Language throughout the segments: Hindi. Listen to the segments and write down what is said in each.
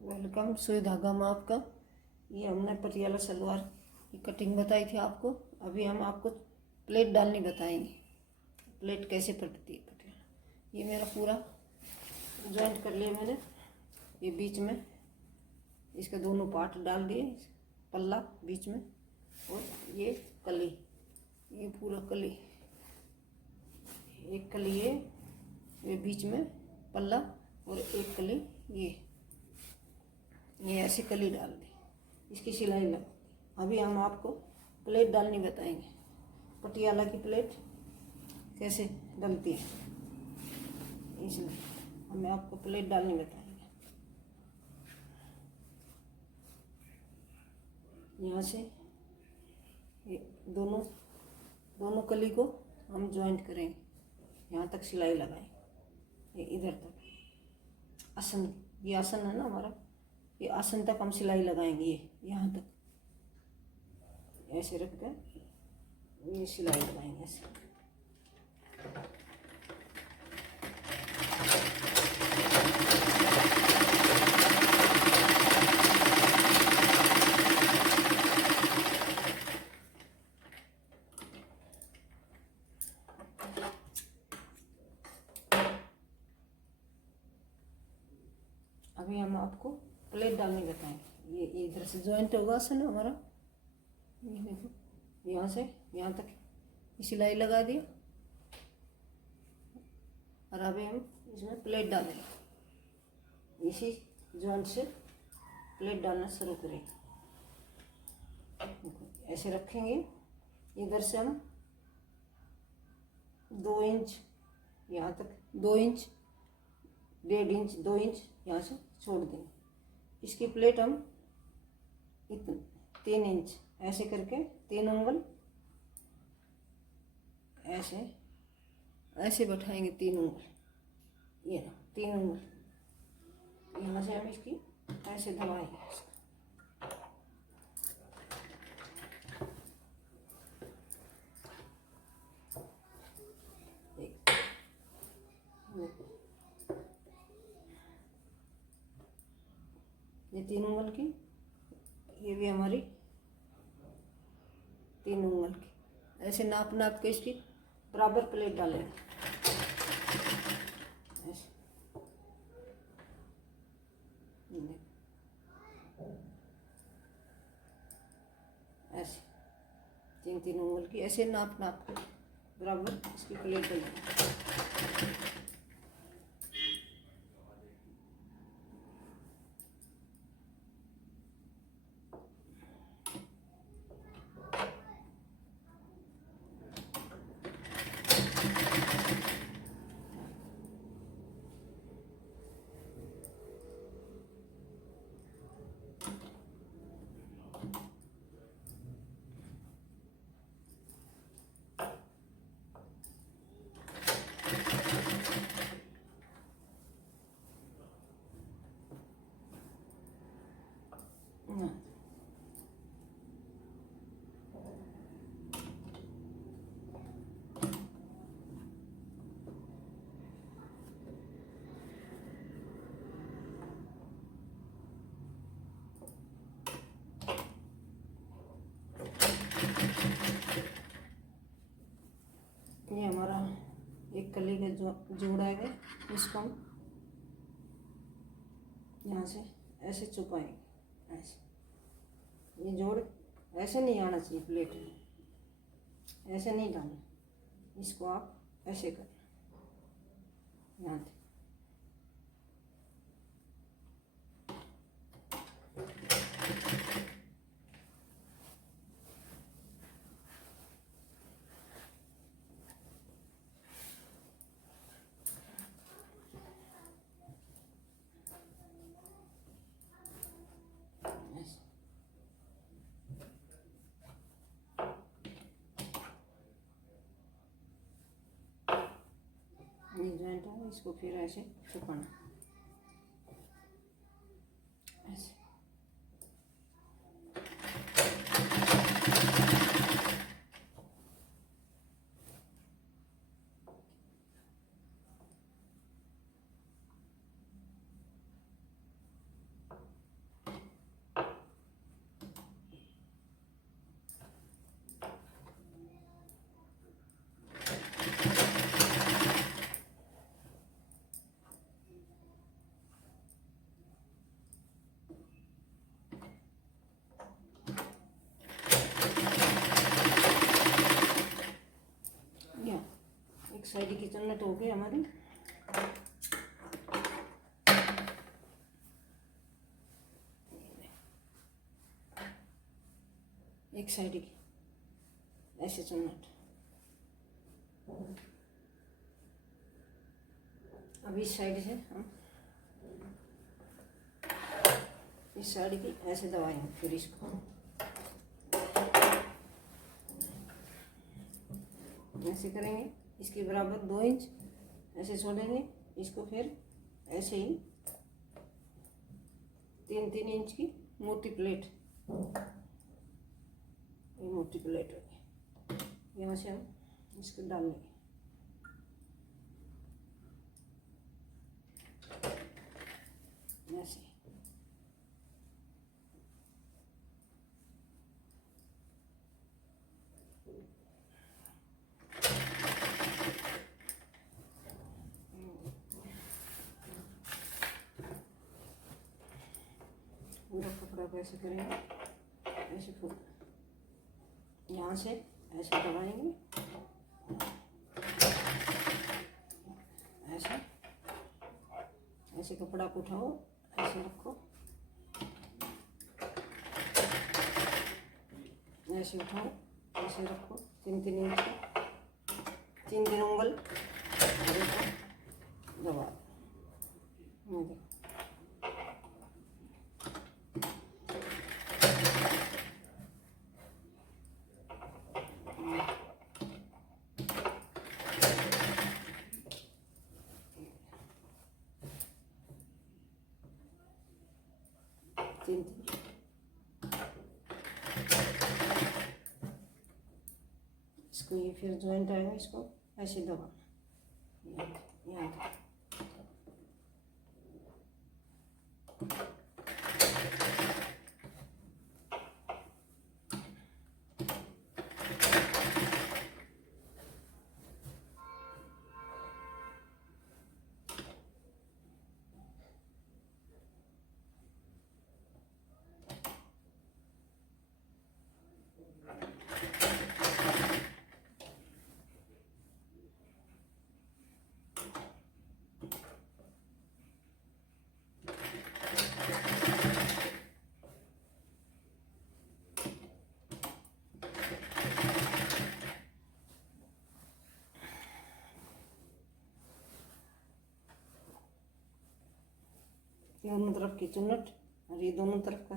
वेलकम। सुई धागा में आपका। ये हमने पटियाला सलवार की कटिंग बताई थी आपको। अभी हम आपको प्लेट डालनी बताएंगे। प्लेट कैसे पड़ती है पटियाला। ये मेरा पूरा जॉइंट कर लिया मैंने। ये बीच में इसके दोनों पार्ट डाल दिए, पल्ला बीच में, और ये कली, ये पूरा कली, एक कली ये बीच में पल्ला, और एक कली ये ऐसी कली डाल दी। इसकी सिलाई लगा दी। अभी हम आपको प्लेट डालनी बताएंगे। पटियाला की प्लेट कैसे डलती है, इसलिए हमें आपको प्लेट डालनी बताएंगे। यहाँ से ये दोनों कली को हम जॉइंट करेंगे। यहाँ तक सिलाई लगाएंगे, ये इधर तक आसन, ये आसन है ना हमारा, ये आसन तक हम सिलाई लगाएंगे। ये यहाँ तक ऐसे रख कर ये सिलाई लगाएंगे ऐसे। अभी हम आपको प्लेट डालने बताएंगे। ये इधर से जॉइंट होगा आसन हमारा। ये देखो, यहाँ से यहाँ तक सिलाई लगा दिया, और अभी हम इसमें प्लेट डालेंगे। इसी जॉइंट से प्लेट डालना शुरू करेंगे। ऐसे रखेंगे। इधर से हम 2 इंच, यहाँ तक 2 इंच, 1.5 इंच, 2 इंच यहाँ से छोड़ देंगे। इसकी प्लेट हम 3 इंच ऐसे करके 3 उंगल ऐसे ऐसे बैठाएंगे। 3 उंगल, ये 3 उंगल यहाँ से हम इसकी ऐसे दबाएंगे। ये 3 उंगल की, ये भी हमारी 3 उंगल की। ऐसे नाप के इसकी बराबर प्लेट डालेंगे। ऐसे ऐसे 3 उंगल की ऐसे नाप के बराबर इसकी प्लेट डालेंगे। ये हमारा एक कली का जोड़ा है, इसको हम यहाँ से ऐसे छुपाएंगे। ऐसे ये जोड़ ऐसे नहीं आना चाहिए, प्लेट में ऐसे नहीं डालना। इसको आप ऐसे करें, यहाँ से ये जॉइंट है, इसको फिर ऐसे छुपाना ऐसे। साइड की चुन्नट हो गई हमारी। एक साइड की ऐसे चुन्नट। अब इस साइड से हम इस साइड की ऐसे दबाएंगे, फिर इसको ऐसे करेंगे। इसके बराबर 2 इंच ऐसे छोड़ेंगे इसको, फिर ऐसे ही 3-3 इंच की मोटी प्लेट, ये मोटी प्लेट होगी, यहाँ से हम इसको डाल लेंगे। ऐसे पूरा कपड़ा को ऐसे करेंगे, ऐसे पूरा यहाँ से ऐसे दबाएंगे, ऐसे ऐसे कपड़ा को उठाओ, ऐसे रखो, ऐसे उठाओ, ऐसे रखो, 3-3 इंच, 3 उंगल दबा दो। 3 इसको ये फिर जॉइंट आएगा, इसको ऐसे दबाना यहाँ दोनों तरफ की चुन्नट और ये दोनों तरफ का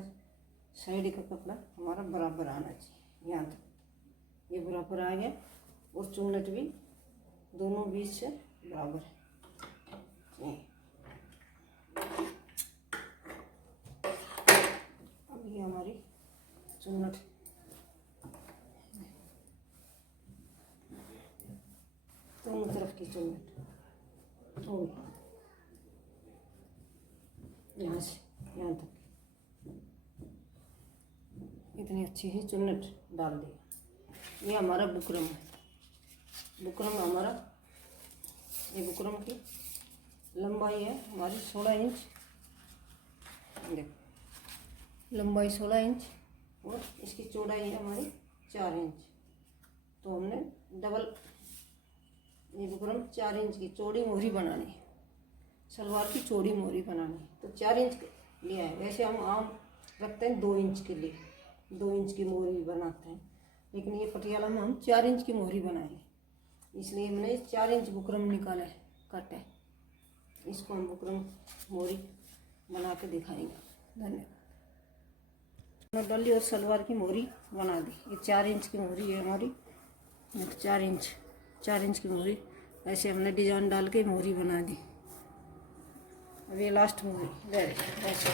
साइड का कपड़ा हमारा बराबर आना चाहिए, यहाँ तक ये बराबर आ गया, और चुन्नट भी दोनों बीच से बराबर है। अब ये हमारी चुन्नट दोनों तरफ की चुन्नट हो गई, यहाँ से यहाँ तक इतनी अच्छी ही चुन्नट डाल दी। ये हमारा बुकरम है। बुकरम हमारा, ये बुकरम की लंबाई है हमारी 16 इंच, देखो लंबाई 16 इंच, और इसकी चौड़ाई है हमारी 4 इंच। तो हमने डबल ये बुकरम 4 इंच की चौड़ी मोहरी बनानी है, सलवार की चौड़ी मोहरी बनानी है, तो 4 इंच लिया है। वैसे हम आम रखते हैं 2 इंच के लिए, 2 इंच की मोहरी बनाते हैं, लेकिन ये पटियाला में हम 4 इंच की मोहरी बनाएंगे, इसलिए हमने 4 इंच बुकरम निकाला है, काटा है। इसको हम बुकरम मोहरी बना के दिखाएंगे। धन्यवाद। डाली और सलवार की मोहरी बना दी। ये 4 इंच की मोहरी है हमारी, 4 इंच की मोहरी, ऐसे हमने डिजाइन डाल के मोहरी बना दी। अब ये लास्ट मोहरी ऐसे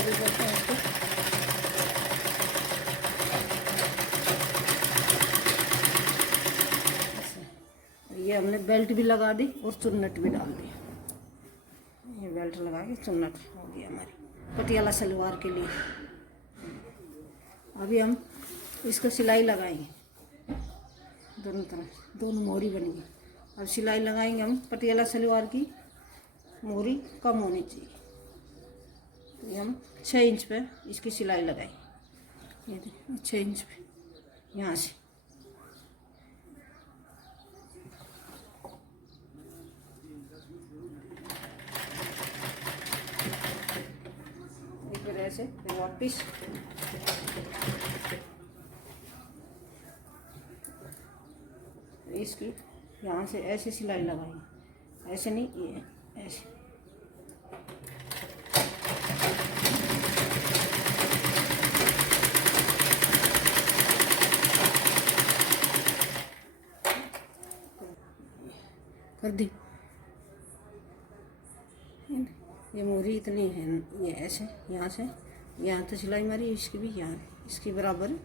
भी बोलते हैं इसको। ये हमने बेल्ट भी लगा दी और चुन्नट भी डाल दी। ये बेल्ट लगा के चुन्नट हो गई हमारी पटियाला सलवार के लिए। अभी हम इसको सिलाई लगाएंगे, दोनों तरफ दोनों मोहरी बनेगी। अब सिलाई लगाएंगे हम। पटियाला सलवार की मोहरी कम होनी चाहिए, तो ये हम 6 इंच पे इसकी सिलाई लगाएंगे। ये देखिए 6 इंच पे यहाँ से ऐसे, फिर वापिस इसकी यहाँ से ऐसे सिलाई लगाई, ऐसे नहीं, ये ऐसे। कर दी। ये मोरी इतनी है, ये ऐसे यहाँ से यहाँ तो सिलाई मारी, इसकी भी यहाँ इसके बराबर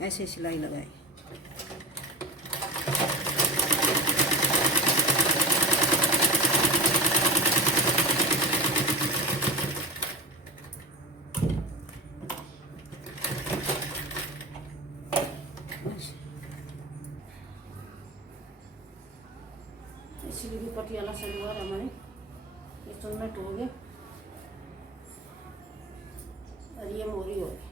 ऐसे सिलाई लगाई। इसलिए पटियाला सलवार हमारे ये चुन्नट हो गए और ये मोरी हो गई।